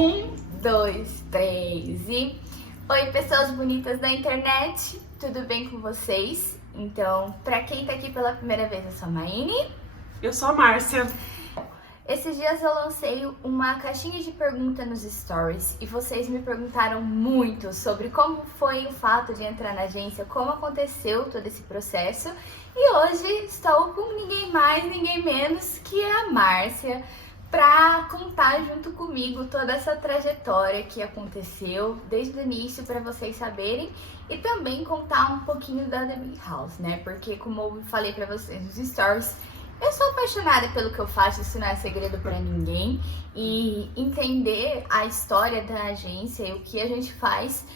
Um, dois, três e... Oi, pessoas bonitas da internet, tudo bem com vocês? Então, pra quem tá aqui pela primeira vez, eu sou a Maine. Eu sou a Márcia. Esses dias eu lancei uma caixinha de pergunta nos stories e vocês me perguntaram muito sobre como foi o fato de entrar na agência, como aconteceu todo esse processo. E hoje estou com ninguém mais, ninguém menos que a Márcia, para contar junto comigo toda essa trajetória que aconteceu desde o início, para vocês saberem, e também contar um pouquinho da The Big House, né? Porque, como eu falei para vocês nos stories, eu sou apaixonada pelo que eu faço, isso não é segredo para ninguém, e entender a história da agência e o que a gente faz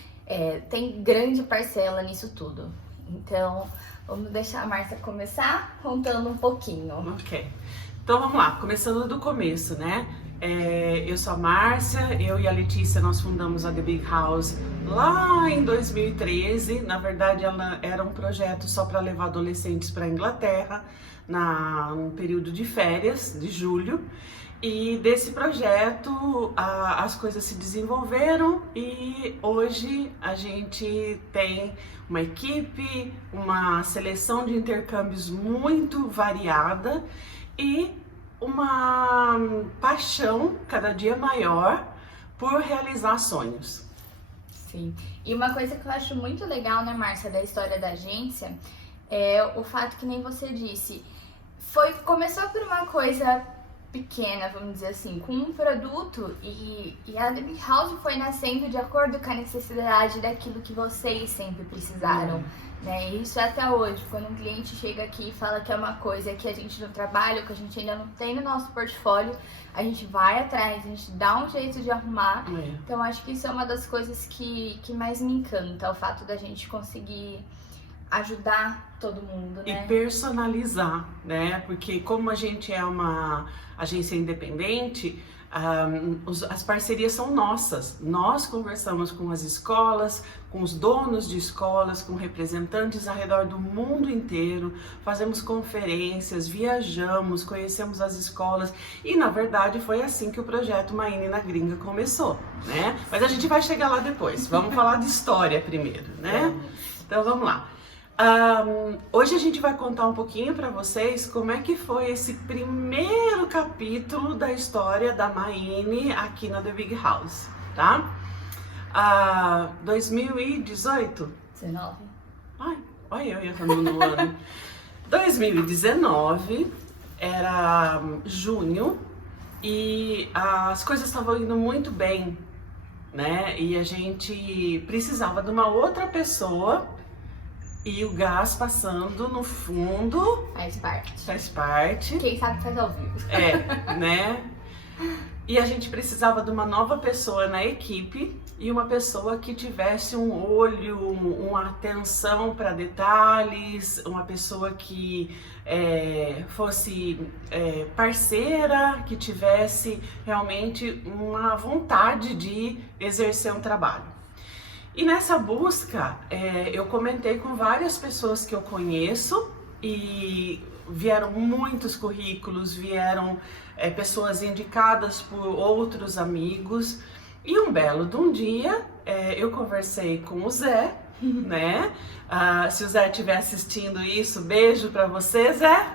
tem grande parcela nisso tudo. Então, vamos deixar a Márcia começar contando um pouquinho. Ok. Então vamos lá, começando do começo, né? Eu sou a Márcia, eu e a Letícia, nós fundamos a The Big House lá em 2013. Na verdade, ela era um projeto só para levar adolescentes para a Inglaterra, num período de férias, de julho. E desse projeto as coisas se desenvolveram e hoje a gente tem uma equipe, uma seleção de intercâmbios muito variada e uma paixão cada dia maior por realizar sonhos. Sim, e uma coisa que eu acho muito legal, né, Márcia, da história da agência é o fato que nem você disse, começou por uma coisa pequena, vamos dizer assim, com um produto e a The Big House foi nascendo de acordo com a necessidade daquilo que vocês sempre precisaram, né? E isso é até hoje, quando um cliente chega aqui e fala que é uma coisa que a gente não trabalha, que a gente ainda não tem no nosso portfólio, a gente vai atrás, a gente dá um jeito de arrumar. Então acho que isso é uma das coisas que mais me encanta, o fato da gente conseguir ajudar todo mundo, né? E personalizar, né? Porque como a gente é uma agência independente, as parcerias são nossas. Nós conversamos com as escolas, com os donos de escolas, com representantes ao redor do mundo inteiro, fazemos conferências, viajamos, conhecemos as escolas e, na verdade, foi assim que o projeto Maine na Gringa começou, né? Mas a gente vai chegar lá depois. Vamos falar de história primeiro, né? Então, vamos lá. Hoje a gente vai contar um pouquinho para vocês como é que foi esse primeiro capítulo da história da Maine aqui na The Big House, tá? 2018? 19. Ai, olha eu errando no ano. 2019, era junho e as coisas estavam indo muito bem, né? E a gente precisava de uma outra pessoa. E o gás passando no fundo. Faz parte. Faz parte. Quem sabe faz ao vivo. Né? E a gente precisava de uma nova pessoa na equipe e uma pessoa que tivesse um olho, uma atenção para detalhes, uma pessoa que fosse parceira, que tivesse realmente uma vontade de exercer um trabalho. E nessa busca, eu comentei com várias pessoas que eu conheço e vieram muitos currículos, vieram pessoas indicadas por outros amigos. E um belo de um dia, eu conversei com o Zé, né? Se o Zé estiver assistindo isso, beijo pra você, Zé!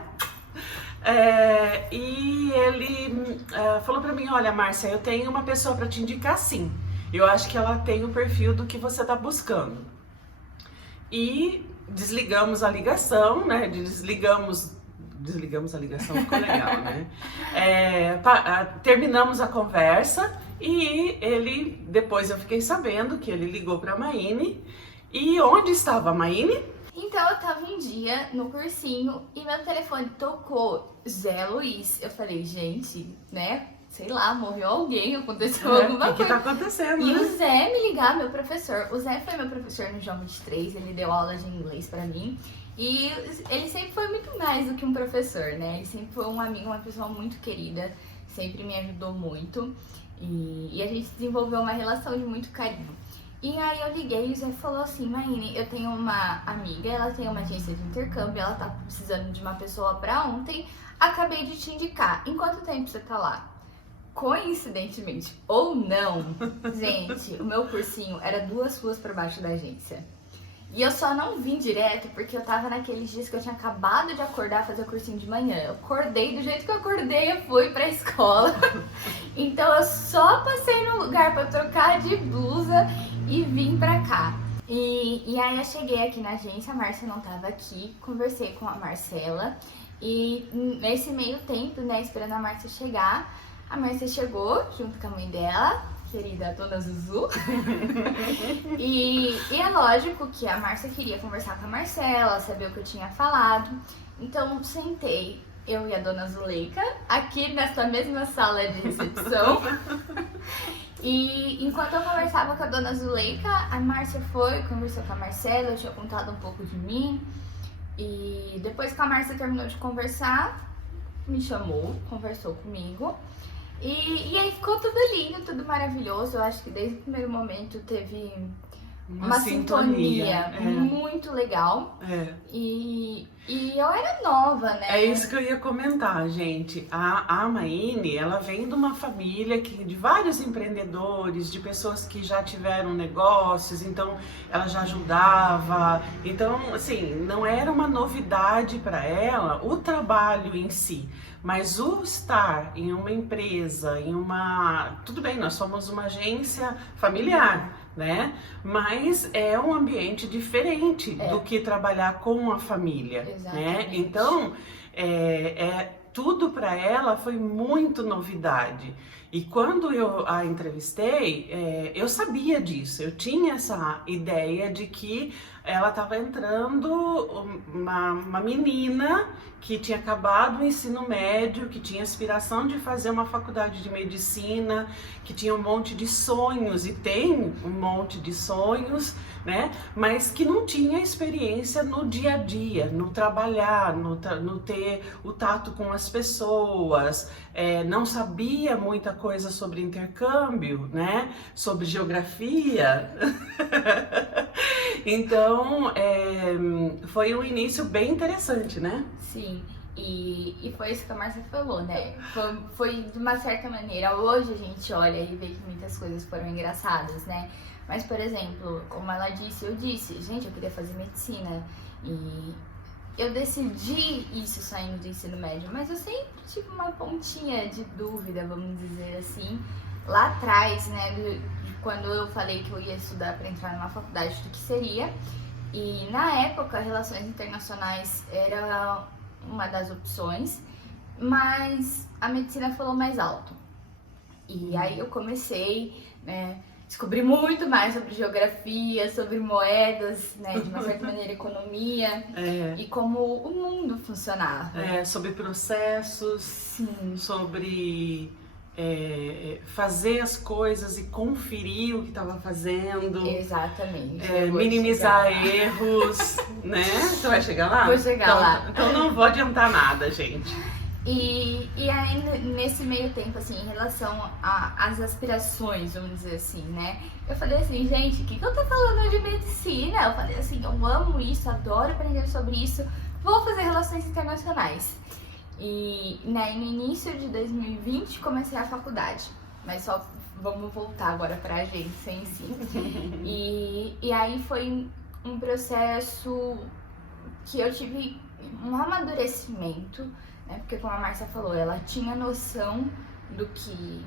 E ele falou pra mim, olha, Márcia, eu tenho uma pessoa pra te indicar sim. Eu acho que ela tem o perfil do que você está buscando. E desligamos a ligação, né? Desligamos a ligação, ficou legal, né? Terminamos a conversa e ele, depois eu fiquei sabendo que ele ligou para a Maine. E onde estava a Maine? Então eu tava um dia no cursinho e meu telefone tocou, Zé Luiz. Eu falei, gente, né? Sei lá, morreu alguém, aconteceu alguma coisa. O que tá acontecendo, E né? o Zé me ligar, meu professor. O Zé foi meu professor no João 23, ele deu aula de inglês pra mim. E ele sempre foi muito mais do que um professor, né? Ele sempre foi um amigo, uma pessoa muito querida, sempre me ajudou muito. E a gente desenvolveu uma relação de muito carinho. E aí eu liguei e o Zé falou assim, Maine, eu tenho uma amiga, ela tem uma agência de intercâmbio, ela tá precisando de uma pessoa pra ontem, acabei de te indicar. Em quanto tempo você tá lá? coincidentemente ou não, gente, o meu cursinho era 2 ruas para baixo da agência. E eu só não vim direto porque eu tava naqueles dias que eu tinha acabado de acordar, fazer o cursinho de manhã. Eu acordei, do jeito que eu acordei, eu fui pra escola. Então eu só passei no lugar pra trocar de blusa e vim pra cá. E aí eu cheguei aqui na agência, a Márcia não tava aqui, conversei com a Marcela. E nesse meio tempo, né, esperando a Márcia chegar, a Márcia chegou junto com a mãe dela, querida Dona Zuzu. e é lógico que a Márcia queria conversar com a Marcela, saber o que eu tinha falado. Então sentei eu e a Dona Zuleika aqui nessa mesma sala de recepção. E enquanto eu conversava com a Dona Zuleika, a Márcia foi, conversou com a Marcela, eu tinha contado um pouco de mim. E depois que a Márcia terminou de conversar, me chamou, conversou comigo. E aí ficou tudo lindo, tudo maravilhoso. Eu acho que desde o primeiro momento teve uma sintonia muito legal. E eu era nova, né? É isso que eu ia comentar, gente. A Maine, ela vem de uma família de vários empreendedores, de pessoas que já tiveram negócios, então ela já ajudava. Então, assim, não era uma novidade para ela o trabalho em si. Mas o estar em uma empresa, tudo bem, nós somos uma agência familiar, né? Mas é um ambiente diferente do que trabalhar com a família, né? Então, tudo para ela foi muito novidade. E quando eu a entrevistei, eu sabia disso, eu tinha essa ideia de que ela estava entrando uma menina que tinha acabado o ensino médio, que tinha aspiração de fazer uma faculdade de medicina, que tinha um monte de sonhos e tem um monte de sonhos, né? Mas que não tinha experiência no dia a dia, no trabalhar, no ter o tato com as pessoas, não sabia muita coisa sobre intercâmbio, né? Sobre geografia. Então, foi um início bem interessante, né? Sim, e foi isso que a Márcia falou, né? Foi de uma certa maneira. Hoje a gente olha e vê que muitas coisas foram engraçadas, né? Mas, por exemplo, como ela disse, eu disse, gente, eu queria fazer medicina. E eu decidi isso saindo do ensino médio, mas eu sempre tive uma pontinha de dúvida, vamos dizer assim, lá atrás, né? Quando eu falei que eu ia estudar para entrar numa faculdade, do que seria. E na época, relações internacionais era uma das opções, mas a medicina falou mais alto. E aí eu comecei, né, descobri muito mais sobre geografia, sobre moedas, né, de uma certa maneira economia e como o mundo funcionava. Sobre processos, sobre fazer as coisas e conferir o que estava fazendo. Exatamente. Minimizar erros, né? Você vai chegar lá? Vou chegar lá. Então não vou adiantar nada, gente. E aí, nesse meio tempo, assim, em relação às aspirações, vamos dizer assim, né? Eu falei assim, gente, o que eu tô falando de medicina? Eu falei assim, eu amo isso, adoro aprender sobre isso, vou fazer relações internacionais. E né, no início de 2020 comecei a faculdade, mas só vamos voltar agora para a agência em si. E aí foi um processo que eu tive um amadurecimento, né? Porque como a Márcia falou, ela tinha noção do que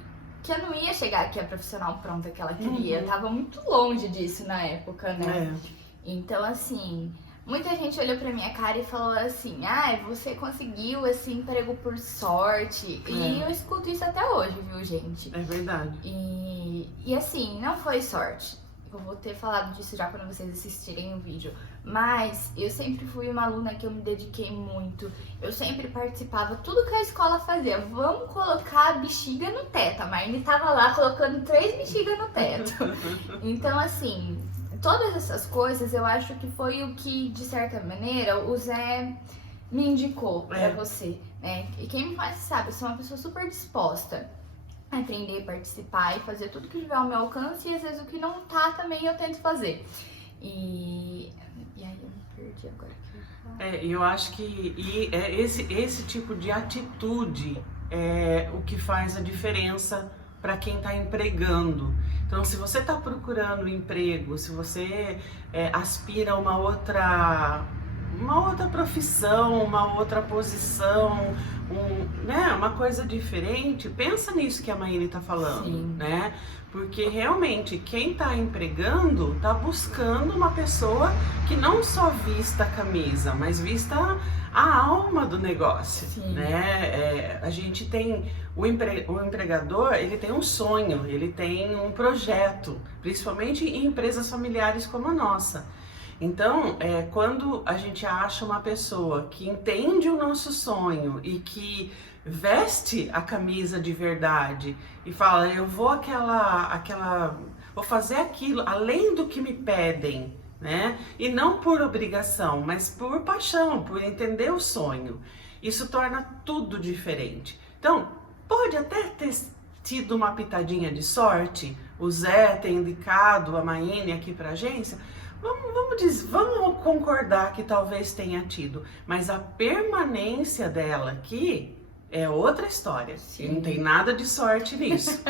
eu não ia chegar aqui a profissional pronta que ela queria. Eu tava muito longe disso na época, né? Então assim, muita gente olhou pra minha cara e falou assim, você conseguiu esse emprego por sorte. E eu escuto isso até hoje, viu, gente? É verdade. E assim, não foi sorte. Eu vou ter falado disso já quando vocês assistirem o vídeo. Mas eu sempre fui uma aluna que eu me dediquei muito. Eu sempre participava, tudo que a escola fazia. Vamos colocar a bexiga no teto. A Marne tava lá colocando 3 bexigas no teto. Então assim, todas essas coisas eu acho que foi o que, de certa maneira, o Zé me indicou pra você, né? E quem me conhece sabe, eu sou uma pessoa super disposta a aprender, participar e fazer tudo que tiver ao meu alcance, e às vezes o que não tá também eu tento fazer. E aí eu me perdi agora. Eu acho que esse tipo de atitude o que faz a diferença para quem está empregando. Então, se você está procurando emprego, se você aspira a uma outra profissão, uma outra posição, uma coisa diferente, pensa nisso que a Maíne está falando, Sim. né? Porque realmente quem está empregando está buscando uma pessoa que não só vista a camisa, mas vista a alma do negócio, Sim. né? A gente tem o empregador, ele tem um sonho, ele tem um projeto, principalmente em empresas familiares como a nossa. Então, quando a gente acha uma pessoa que entende o nosso sonho e que veste a camisa de verdade e fala, eu vou vou fazer aquilo além do que me pedem, né? E não por obrigação, mas por paixão, por entender o sonho. Isso torna tudo diferente. Então, pode até ter tido uma pitadinha de sorte, o Zé ter indicado a Maíne aqui para a agência. Vamos concordar que talvez tenha tido, mas a permanência dela aqui é outra história. Sim. E não tem nada de sorte nisso.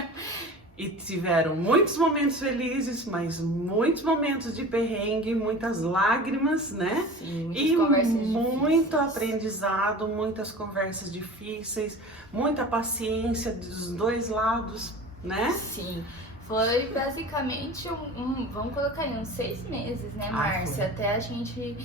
E tiveram muitos momentos felizes, mas muitos momentos de perrengue, muitas lágrimas, né? Sim, e muito difíceis. Aprendizado, muitas conversas difíceis, muita paciência dos dois lados, né? Sim. Foi basicamente vamos colocar aí, uns 6 meses, né, Márcia? Até a gente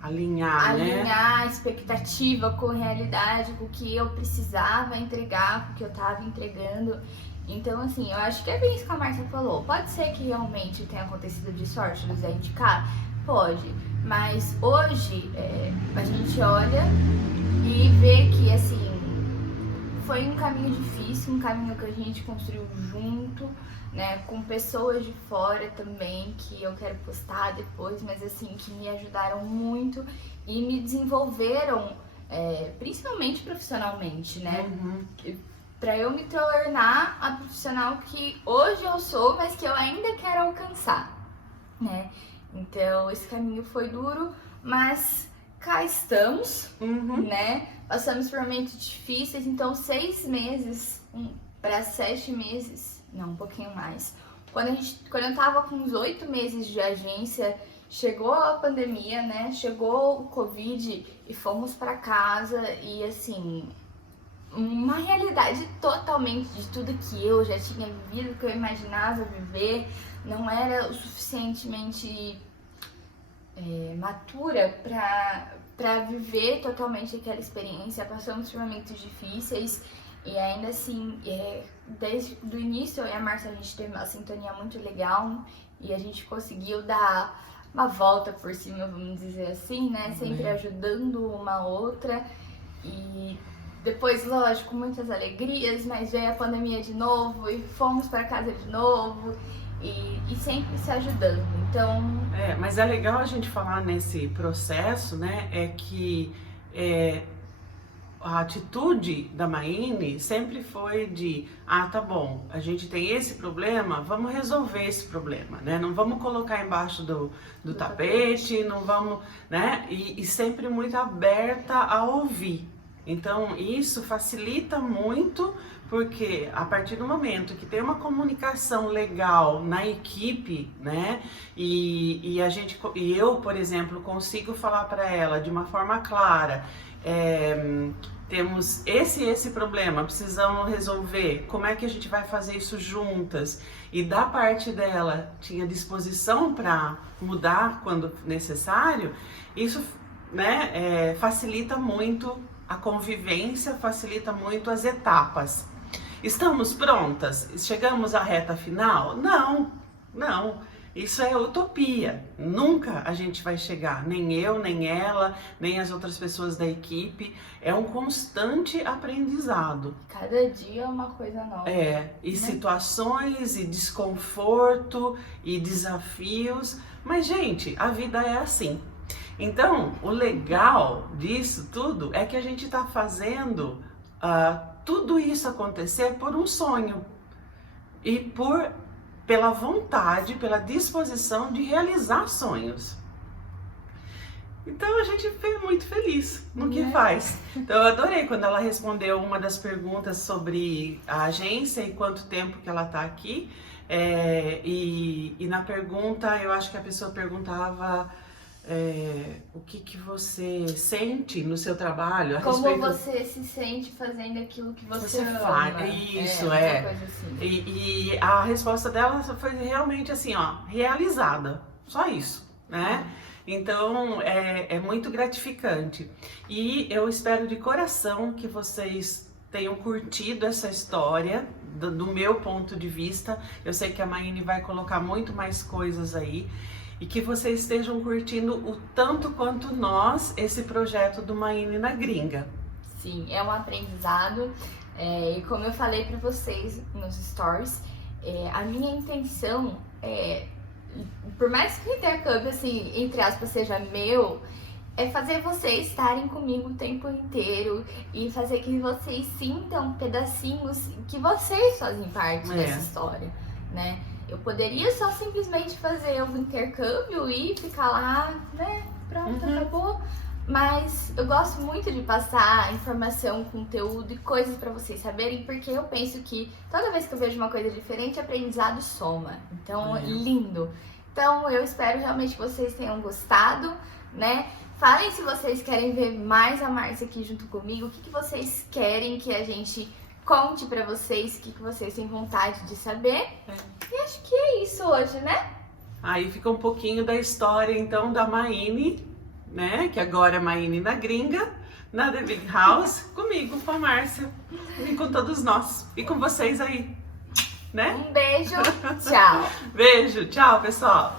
alinhar, né? A expectativa com a realidade, com o que eu precisava entregar, com o que eu estava entregando. Então, assim, eu acho que é bem isso que a Márcia falou. Pode ser que realmente tenha acontecido de sorte do Zé indicar? Pode. Mas hoje a gente olha e vê que, assim, foi um caminho difícil, um caminho que a gente construiu junto, né, com pessoas de fora também, que eu quero postar depois, mas assim, que me ajudaram muito e me desenvolveram, principalmente profissionalmente, né, para eu me tornar a profissional que hoje eu sou, mas que eu ainda quero alcançar, né. Então, esse caminho foi duro, mas cá estamos, né? Passamos por momentos difíceis, então 6 meses para 7 meses, não, um pouquinho mais. Quando eu tava com uns 8 meses de agência, chegou a pandemia, né? Chegou o Covid e fomos para casa e assim, uma realidade totalmente de tudo que eu já tinha vivido, que eu imaginava viver, não era o suficientemente matura para viver totalmente aquela experiência. Passamos por momentos difíceis e ainda assim, desde o início, eu e a Márcia, a gente teve uma sintonia muito legal e a gente conseguiu dar uma volta por cima, vamos dizer assim, né? Sempre ajudando uma outra e depois, lógico, muitas alegrias, mas veio a pandemia de novo e fomos para casa de novo. E sempre se ajudando, então... Mas é legal a gente falar nesse processo, né, que a atitude da Maíne sempre foi de, tá bom, a gente tem esse problema, vamos resolver esse problema, né, não vamos colocar embaixo do tapete, não vamos, né, e sempre muito aberta a ouvir. Então, isso facilita muito, porque a partir do momento que tem uma comunicação legal na equipe, né, e eu, por exemplo, consigo falar para ela de uma forma clara, temos esse problema, precisamos resolver, como é que a gente vai fazer isso juntas? E da parte dela, tinha disposição para mudar quando necessário, isso, né, facilita muito a convivência, facilita muito as etapas. Estamos prontas? Chegamos à reta final? Não. Isso é utopia. Nunca a gente vai chegar, nem eu, nem ela, nem as outras pessoas da equipe. É um constante aprendizado. Cada dia é uma coisa nova. E situações, e desconforto, e desafios. Mas, gente, a vida é assim. Então, o legal disso tudo é que a gente está fazendo tudo isso acontecer por um sonho e pela vontade, pela disposição de realizar sonhos. Então a gente foi muito feliz no que faz. Então eu adorei quando ela respondeu uma das perguntas sobre a agência e quanto tempo que ela está aqui. E na pergunta, eu acho que a pessoa perguntava o que você sente no seu trabalho a Como respeito... você se sente fazendo aquilo que você ama. faz. Isso, essa coisa assim. E a resposta dela foi realmente assim, ó, realizada. Só isso, né? Então, é muito gratificante. E eu espero de coração que vocês tenham curtido essa história, do meu ponto de vista. Eu sei que a Maine vai colocar muito mais coisas aí. E que vocês estejam curtindo o tanto quanto nós, esse projeto do Maine na Gringa. Sim, é um aprendizado. E como eu falei para vocês nos stories, a minha intenção por mais que o intercâmbio, assim, entre aspas, seja meu, é fazer vocês estarem comigo o tempo inteiro e fazer que vocês sintam pedacinhos que vocês fazem parte dessa história, né? Eu poderia só simplesmente fazer o intercâmbio e ficar lá, né? Pronto, acabou. Mas eu gosto muito de passar informação, conteúdo e coisas para vocês saberem, porque eu penso que toda vez que eu vejo uma coisa diferente, aprendizado soma. Então, lindo. Então, eu espero realmente que vocês tenham gostado, né? Falem se vocês querem ver mais a Márcia aqui junto comigo, o que vocês querem que a gente conte para vocês, o que vocês têm vontade de saber. E acho que é isso hoje, né? Aí fica um pouquinho da história, então, da Maine, né? Que agora é Maine na Gringa, na The Big House, comigo, com a Márcia e com todos nós. E com vocês aí, né? Um beijo, tchau! Beijo, tchau, pessoal!